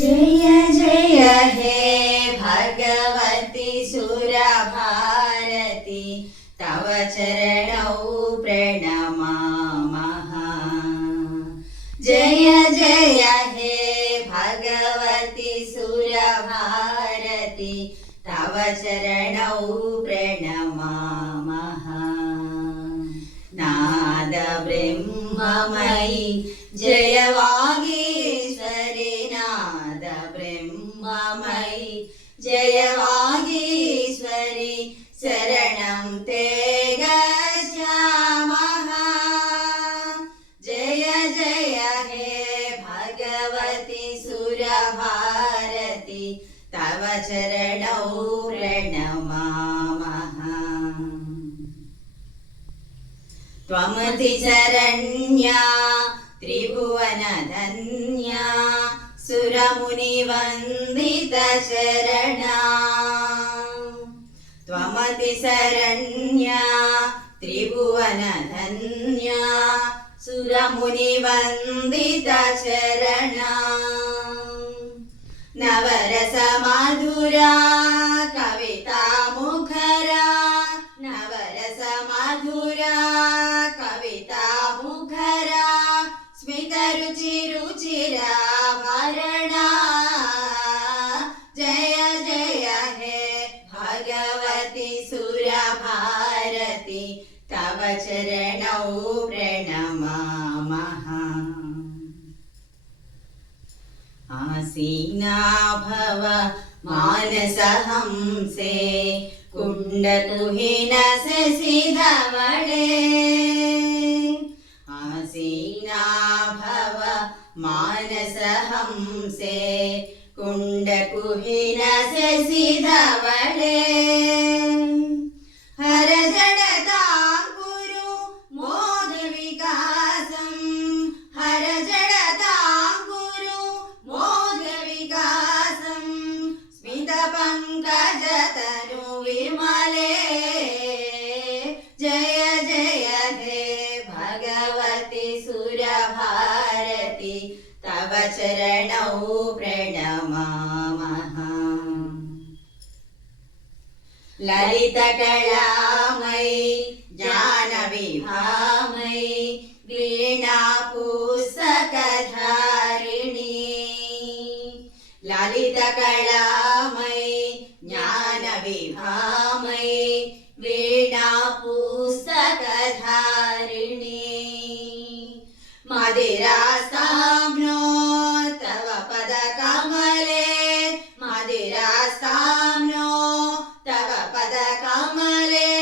जय जय हे भगवती सुरभारती तव चरणौ प्रणमामः। जय जय हे भगवती सुरभारती तव चरणौ प्रणमामः। नाद ब्रह्ममयि जय वागीश्वरी नाद ब्रह्ममयि जय वागीश्वरी शरणं ते गच्छामः। जय जय हे भगवती सुरभारती तव चरणौ प्रणमामः। त्वमति शरण्या त्रिभुवनधन्या सुरमुनिवन्दिता शरणा। त्वमति शरण्या त्रिभुवनधन्या सुरमुनिवन्दिता शरणा। नवरस मधुरा कविता मुखरा नवरस मधुरा कविता मुखरा स्मित रुचि रुचिरा भरणा। जय जय हे भगवती सुरभारती तव चरणौ प्रणमामः। आसीना भव मानसहंसे कुण्डकुहिन शशिधवले। आसीना भव मानसहंसे कुण्डकुहिन शशिधवले। हर जडतां कुरु मोदविकासं हर जडतां कुरु मोदविकासं स्मितपङ्कजतनु विमले। जय जय हे भगवती सुरभारती तव चरणौ प्रणमामः। ललितकलामयि ज्ञानविभामयि वीणापुस्तकधारिणी। ललितकलामयि ज्ञानविभामयि वीणापुस्तकधारिणी। मदिरास्ताम्नो तव पदकमले मदिरास्ताम्नो तव पदकमले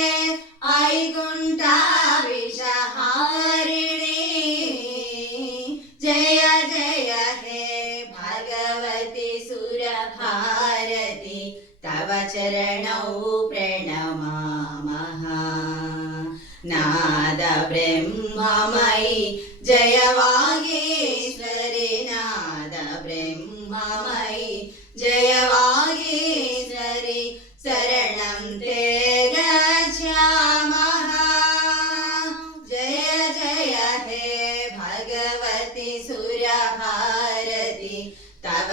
ऐकुण्ठाविषहारिणी। जय जय हे भगवती सुरभारती तव चरणौ प्रणमामः। नाद ब्रह्ममयि जय वागीश्वरी नाद ब्रह्ममयि जय वागीश्वरी शरणं ते गच्छामः। जय जय हे भगवती सुरभारती तव